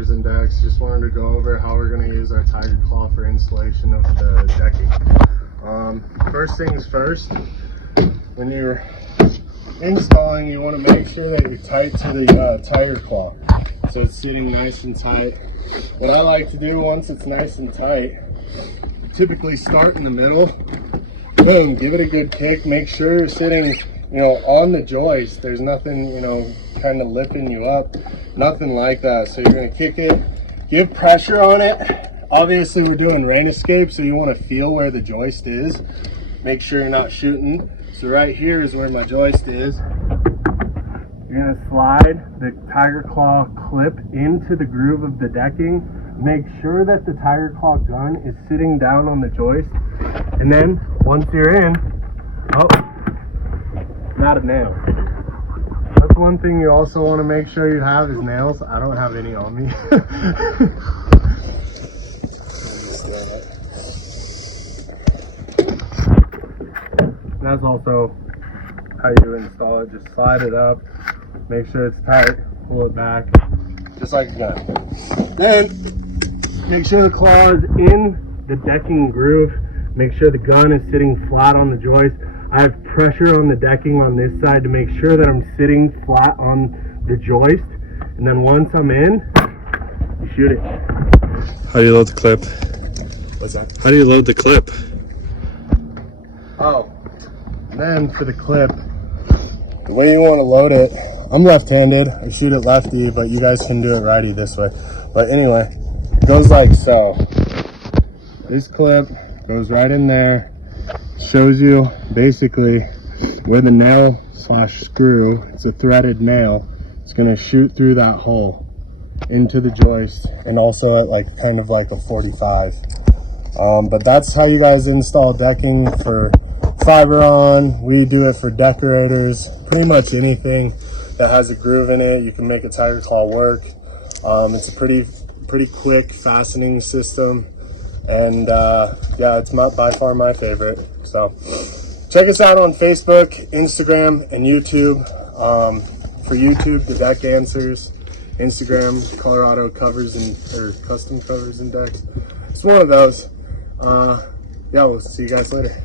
covers and decks. Just wanted to go over how we're going to use our TigerClaw for installation of the decking. First things first, when you're installing, you want to make sure that you're tight to the TigerClaw, so it's sitting nice and tight. What I like to do once it's nice and tight, typically start in the middle, boom, give it a good kick, make sure you're sitting, on the joist. There's nothing, kind of lifting you up, nothing like that. So you're going to kick it, give pressure on it. Obviously we're doing rain escape, so you want to feel where the joist is. Make sure you're not shooting. So right here is where my joist is. You're going to slide the TigerClaw clip into the groove of the decking. Make sure that the TigerClaw gun is sitting down on the joist. And then once you're in, not a nail. That's one thing you also want to make sure you have is nails. I don't have any on me. That's also how you install it. Just slide it up, make sure it's tight, pull it back, just like a gun. Then make sure the claw is in the decking groove. Make sure the gun is sitting flat on the joist. I have pressure on the decking on this side to make sure that I'm sitting flat on the joist. And then once I'm in, you shoot it. How do you load the clip? What's that? How do you load the clip? And then for the clip, the way you want to load it, I'm left-handed, I shoot it lefty, but you guys can do it righty this way. But anyway, it goes like so. This clip goes right in there, shows you basically where the nail slash screw, it's a threaded nail, it's going to shoot through that hole into the joist, and also at kind of like a 45. But that's how you guys install decking for fiber on. We do it for decorators, pretty much anything that has a groove in it. You can make a TigerClaw work. It's a pretty quick fastening system, and yeah, it's by far my favorite. So check us out on Facebook, Instagram, and YouTube. For YouTube, the Deck Answers. Instagram, Colorado Covers or Custom Covers and Decks. It's one of those. Yeah, we'll see you guys later.